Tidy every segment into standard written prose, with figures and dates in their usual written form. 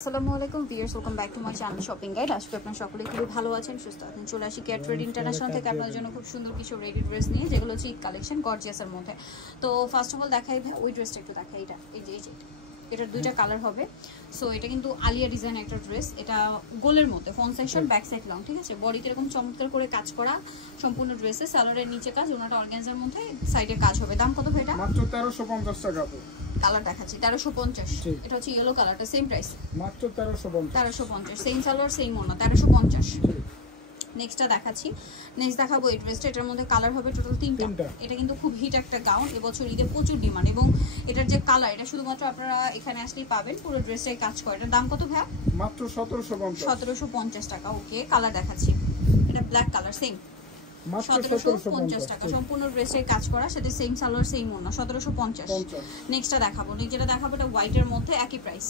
আসসালামু আলাইকুম viewers, welcome back to my channel shopping guide. আজকে আপনারা সকলেই খুবই ভালো আছেন, সুস্থ আছেন। চলে আসি কেয়ার ট্রেড ইন্টারন্যাশনাল থেকে আপনাদের জন্য খুব সুন্দর কিছু রেডি ড্রেস নিয়ে, যেগুলো হচ্ছে ঈদ কালেকশন গর্জিয়াসের মধ্যে। তো ফার্স্ট অফ অল দেখাই ভাই ওই ড্রেসটা একটু দেখাই। এটার দুইটা কালার হবে। সো এটা কিন্তু আলিয়া ডিজাইন একটা ড্রেস, এটা গোলের মধ্যে front section back side long, ঠিক আছে। বডিতে এরকম চমৎকার করে কাজ করা সম্পূর্ণ ড্রেসে, সালোয়ারের নিচে কাজ, ওনাটা অর্গানজার মধ্যে, সাইডে কাজ হবে। দাম কত ভাই এটা? মাত্র 1350 টাকা। কালার দেখাচ্ছি 1350। এটা হচ্ছে ইয়েলো কালারটা, সেম প্রাইস মাত্র 1350। সেম সালোয়ার সেম ওড়না, 1350। নেক্সটটা দেখাচ্ছি। নেক্সট দেখাবো এই ড্রেসটা। এটার মধ্যে কালার হবে টোটাল তিনটা। এটা কিন্তু খুব হিট একটা গাউন, এবছর ঈদে প্রচুর ডিমান্ড, এবং এটার যে কালার, এটা শুধুমাত্র আপনারা এখানে আসলেই পাবেন। পুরো ড্রেসটাই কাজ করে। এটার দাম কত ভাই? মাত্র 1750 টাকা। ওকে, কালার দেখাচ্ছি। এটা ব্ল্যাক কালার, সেম 1750 টাকা। সম্পূর্ণ ড্রেসে কাজ করা, সাথে সেম সালোয়ার সেম ওড়না, 1750। নেক্সটটা দেখাবো। যেটা দেখাবো এটা হোয়াইটের মধ্যে, একই প্রাইস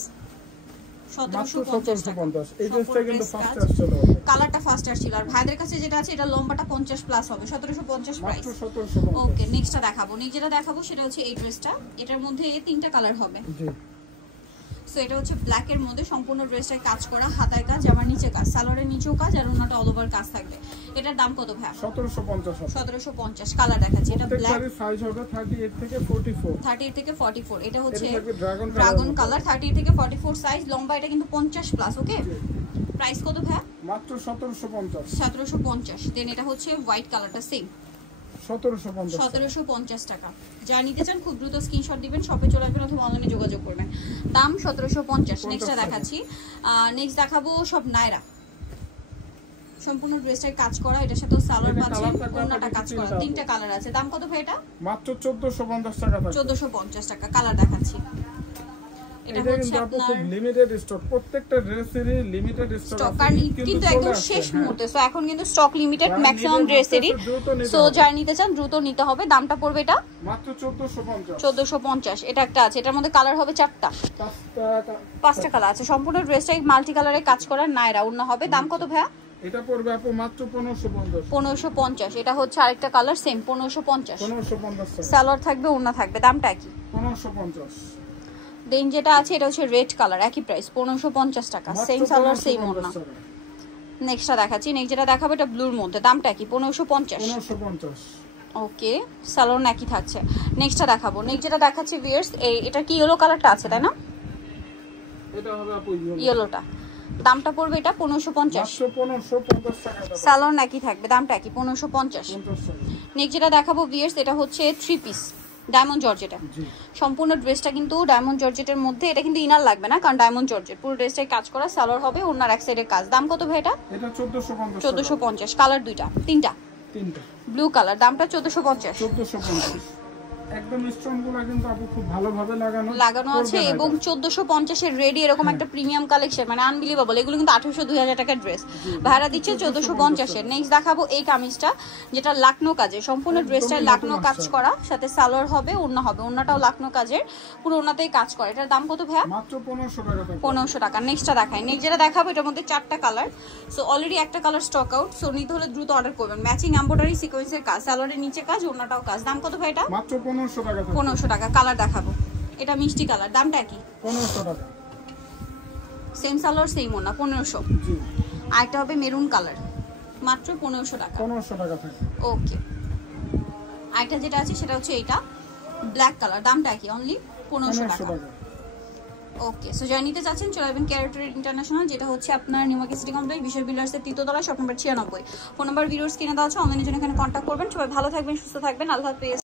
1750 টাকা। এই ড্রেসটা কিন্তু ফার্স্ট আসছিল, কালারটা ফার্স্ট আসছিল। আর ভাইদের কাছে যেটা আছে এটা লম্বাটা 50 প্লাস হবে, 1750 প্রাইস। মাত্র 1750। ওকে, নেক্সটটা দেখাবো। যেটা দেখাবো সেটা হচ্ছে এই ড্রেসটা। এটার মধ্যে তিনটা কালার হবে। জি। সো এটা হচ্ছে ব্ল্যাক এর মধ্যে, সম্পূর্ণ ড্রেসটায় কাজ করা, হাতায় কাজ, জামার নিচে কাজ, সালোয়ারের নিচেও কাজ, আর ওনাটা অল ওভার কাজ থাকবে। এটার দাম কত ভাই? 1750। কালার দেখাচ্ছি। এটা ব্ল্যাক, সাইজ হবে 38 থেকে 44। 38 থেকে 44। এটা হচ্ছে ড্রাগন কালার, 38 থেকে 44 সাইজ, লম্বা এটা কিন্তু 50 প্লাস। ওকে, প্রাইস কত ভাই? মাত্র 1750। দেন এটা হচ্ছে হোয়াইট কালারটা, সেম 1750 টাকা। যা নিতে চান খুব দ্রুত স্ক্রিনশট দিবেন, শপে চলে আসবেন অথবা অনলাইনে যোগাযোগ করবেন। দাম 1750। নেক্সটটা দেখাচ্ছি। নেক্সট দেখাবো সব নায়রা, সম্পূর্ণ ড্রেসটায় কাজ করা, এটার সাথে সালোয়ার পাচ্ছেন, ওড়নাটা কাজ করা, তিনটা কালার আছে। দাম কত ভাই এটা? মাত্র 1450 টাকা। 1450 টাকা। কালার দেখাচ্ছি। এটা হচ্ছে আপনার খুব লিমিটেড স্টক, প্রত্যেকটা ড্রেসেরই লিমিটেড স্টক আছে, কিন্তু একদম শেষ মুহূর্তে। সো এখন কিন্তু স্টক লিমিটেড ম্যাক্সিমাম ড্রেসেরই। সো যারা নিতে চান দ্রুত নিতে হবে। দামটা পড়বে এটা মাত্র 1450। 1450। এটা একটা আছে, এটার মধ্যে কালার হবে পাঁচটা কালার আছে। সম্পূর্ণ ড্রেসটাই মাল্টি কালারে কাজ করা, নায়রা ওড়না হবে। দাম কত ভাইয়া? এটা পড়বে আপু মাত্র 1550। 1550। এটা হচ্ছে আরেকটা কালার, সেম 1550। 1550 সালোয়ার থাকবে, ওড়না থাকবে। দামটা কি? 1550। দেন যেটা আছে এটা হচ্ছে রেড কালার, একই প্রাইস 1550 টাকা, সেম সালোয়ার সেম ওড়না। নেক্সটটা দেখাচ্ছি। নেক্সট যেটা দেখাবো এটা ব্লুর মধ্যে, দামটা কি? 1550। ওকে, সালোয়ার একই থাকছে। নেক্সটটা দেখাবো। নেক্সট যেটা দেখাচ্ছি ভিউয়ার্স, এটা কি ইয়েলো কালারটা আছে তাই না? এটা হবে আপু ইয়েলোটা। দামটা পড়বে এটা 1550। 1550 টাকা। সালোয়ার একই থাকবে, দামটা কি? 1550। নেক্সট যেটা দেখাবো ভিউয়ার্স, এটা হচ্ছে 3 পিস ডায়মন্ড জর্জেট। সম্পূর্ণ ড্রেসটা কিন্তু ডায়মন্ড জর্জেটের মধ্যে। এটা কিন্তু ইনার লাগবে না, কারণ ডায়মন্ড জর্জেট। পুরো ড্রেসটাই কাজ করা, সালোয়ার হবে, ওনার এক সাইডে কাজ। দাম কত ভাই এটা? এটা 1450। 1450। কালার তিনটা ব্লু কালার, দামটা 1450। একদম স্টোনগুলো কিন্তু আপু খুব ভালোভাবে লাগানো আছে, এবং 1450 এর রেডি এরকম একটা প্রিমিয়াম কালেকশন, মানে আনবিলিভেবল। এগুলো কিন্তু 1800 2000 টাকার ড্রেস, ভাড়া দিচ্ছে 1450 এর। নেক্সট দেখাবো এই কামিজটা, যেটা লাকনো কাজে, সম্পূর্ণ ড্রেসটায় লাকনো কাজ করা, সাথে সালোয়ার হবে, ওড়না হবে, ওড়নাটাও লাকনো কাজের, পুরো ওড়নাতেই কাজ করে। এটার দাম কত ভাইয়া? মাত্র 1500 টাকা। 1500 টাকা। নেক্সটটা দেখাই। নেক্সট যেটা দেখাবো এটার মধ্যে 4টা কালার। সো অলরেডি একটা কালার স্টক আউট, সো নিতে হলে দ্রুত অর্ডার করবেন। ম্যাচিং এমব্রয়ডারি সিকোয়েন্সের কাজ, সালোয়ারের নিচে কাজ, ওড়নাটাও কাজ। দাম কত ভাই এটা? মাত্র 1500 টাকা। 1500 টাকা। কালার দেখাবো। এটা মিষ্টি কালার, দামটা কি? 1500 টাকা। সেম সালোয়ার সেম ওড়না, 1500। জি। আরেকটা হবে মেরুন কালার, মাত্র 1500 টাকা। 1500 টাকা থাকে। ওকে, আরেকটা যেটা আছে সেটা হচ্ছে এটা ব্ল্যাক কালার, দামটা কি? অনলি 1500 টাকা। ওকে, সো যারা নিতে চাচ্ছেন চলে আসবেন কেয়ার ট্রেড ইন্টারন্যাশনাল, যেটা হচ্ছে আপনার নিউ মার্কেট সিটি কমপ্লেক্স, বিশাল বিল্ডার্সের 3য় তলায়, shop number 96। Phone number videos কিনে দেওয়া আছে, অনলাইনের জন্য এখানে কন্ট্যাক্ট করবেন। সবাই ভালো থাকবেন, সুস্থ থাকবেন, আল্লাহ হাফেজ।